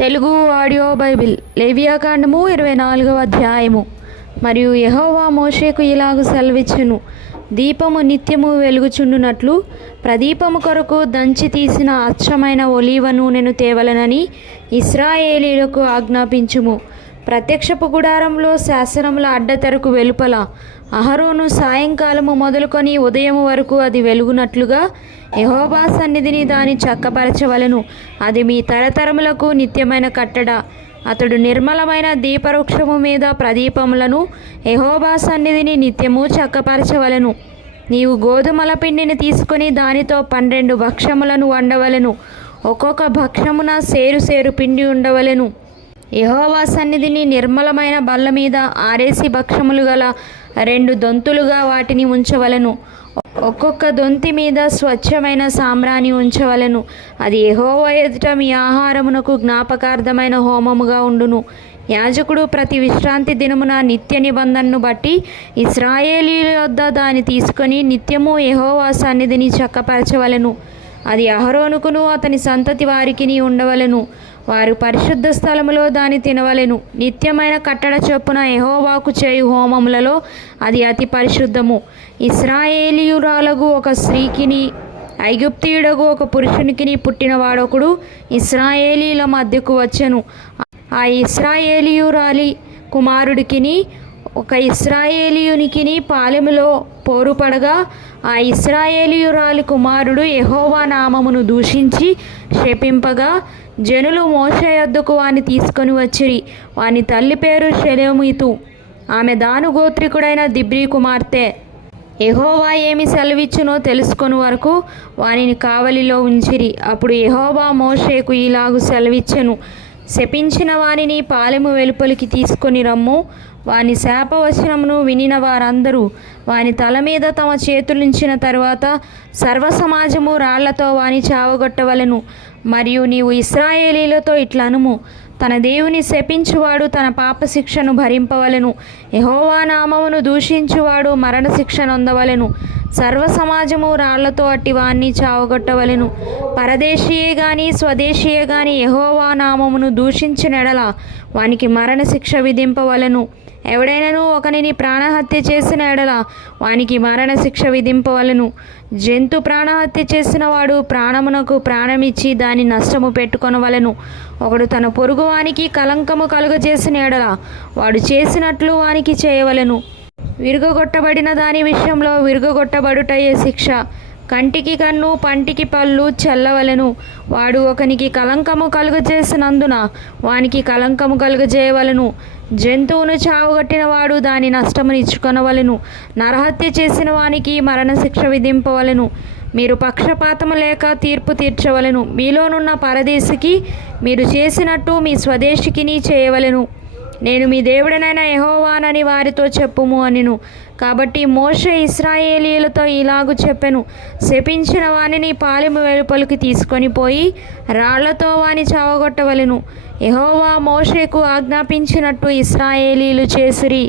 Telugu audio Bible లేవియాకాండము 24వ అధ్యాయము. మరియు యెహోవా మోషేకు ఇలాగు సెలవిచ్చెను, దీపము నిత్యము వెలుగుచుండునట్లు ప్రదీపము కొరకు దంచి తీసిన అచ్చమైన ఒలీవ నూనెను తేవలనని ఇశ్రాయేలీయులకు ఆజ్ఞాపించుము. ప్రత్యక్షపు గుడారంలో శాసనముల అడ్డతెరకు వెలుపల అహరోను సాయంకాలము మొదలుకొని ఉదయము వరకు అది వెలుగునట్లుగా యెహోవా సన్నిధిని దాని చక్కపరచవలెను. అది మీ తరతరములకు నిత్యమైన కట్టడ. అతడు నిర్మలమైన దీపవృక్షము మీద ప్రదీపములను యెహోవా సన్నిధిని నిత్యము చక్కపరచవలెను. నీవు గోధుమల పిండిని తీసుకొని దానితో 12 భక్ష్యములను వండవలెను. ఒక్కొక్క భక్ష్యమున సేరు పిండి ఉండవలెను. యెహోవా సన్నిధిని నిర్మలమైన బల్ల మీద ఆరేసి భక్ష్యములు గల 2 దొంతులుగా వాటిని ఉంచవలెను. ఒక్కొక్క దొంతి మీద స్వచ్ఛమైన సాంబ్రాణి ఉంచవలెను. అది యెహోవా ఎదుట మీ ఆహారమునకు జ్ఞాపకార్థమైన హోమముగా ఉండును. యాజకుడు ప్రతి విశ్రాంతి దినమున నిత్య నిబంధనను బట్టి ఇశ్రాయేలీయుల వద్ద దాన్ని తీసుకొని నిత్యము యెహోవా సన్నిధిని చక్కపరచవలెను. అది అహరోనుకును అతని సంతతి వారికిని ఉండవలెను. వారు పరిశుద్ధ స్థలములో దాన్ని తినవలెను. నిత్యమైన కట్టడ చొప్పున యెహోవాకు చేయు హోమములలో అది అతి పరిశుద్ధము. ఇశ్రాయేలీయురాలగు ఒక స్త్రీకిని ఐగుప్తీయుడగు ఒక పురుషునికిని పుట్టిన వాడొకడు ఇశ్రాయేలీల మధ్యకు వచ్చెను. ఆ ఇశ్రాయేలీయురాలి కుమారుడికిని ఒక ఇశ్రాయేలీయునికిని పాలెములో పోరుపడగా ఆ ఇశ్రాయేలీయురాలి కుమారుడు యెహోవా నామమును దూషించి శపింపగా జనులు మోషే యొద్దకు వాని తీసుకొని వచ్చిరి. వాని తల్లి పేరు షెలోమీతు. ఆమె దాను గోత్రికుడైన దిబ్రీ కుమార్తె. యెహోవా ఏమి సెలవిచ్చునో తెలుసుకొని వరకు వానిని కావలిలో ఉంచిరి. అప్పుడు యెహోవా మోషేకు ఇలాగు సెలవిచ్చెను, శపించిన వానిని పాలెము వెలుపలికి తీసుకొని రమ్ము. వాని శాపవచనమును వినిన వారందరూ వాని తల మీద తమ చేతులుంచిన తరువాత సర్వసమాజము రాళ్లతో వాని చావగొట్టవలెను. మరియు నీవు ఇశ్రాయేలీలతో ఇట్లనుము, తన దేవుని శపించువాడు తన పాపశిక్షను భరింపవలెను. యెహోవా నామమును దూషించువాడు మరణశిక్ష నొందవలెను. సర్వసమాజము రాళ్లతో అట్టి వాణ్ణి చావగొట్టవలెను. పరదేశీయే గాని స్వదేశీయే గాని యెహోవా నామమును దూషించినెడల వానికి మరణశిక్ష విధింపవలెను. ఎవడైనను ఒకనిని ప్రాణహత్య చేసిన ఎడల వానికి మరణశిక్ష విధింపవలెను. జంతు ప్రాణహత్య చేసిన వాడు ప్రాణమునకు ప్రాణమిచ్చి దాని నష్టము పెట్టుకొనవలెను. ఒకడు తన పొరుగువానికి కలంకము కలుగజేసిన ఎడల వాడు చేసినట్లు వానికి చేయవలెను. విరుగగొట్టబడిన దాని విషయంలో విరుగగొట్టబడుటయే శిక్ష. కంటికి కన్ను పంటికి పళ్ళు చల్లవలెను. వాడు ఒకనికి కలంకము కలుగజేసినందున వానికి కలంకము కలుగజేయవలెను. జంతువును చావుగొట్టిన వాడు దాని నష్టమునిచ్చుకొనవలెను. నరహత్య చేసిన వానికి మరణశిక్ష విధింపవలెను. మీరు పక్షపాతము లేక తీర్పు తీర్చవలెను. మీలోనున్న పరదేశికి మీరు చేసినట్టు మీ స్వదేశికిని చేయవలెను. నేను మీ దేవుడనైన యెహోవానని వారితో చెప్పుము అనెను. కాబట్టి మోషే ఇశ్రాయేలీయులతో ఇలాగు చెప్పెను, శపించిన వానిని పాలెము వెలుపలికి తీసుకొని పోయి రాళ్లతో వాని చావగొట్టవలెను. యెహోవా మోషేకు ఆజ్ఞాపించినట్టు ఇశ్రాయేలీయులు చేసిరి.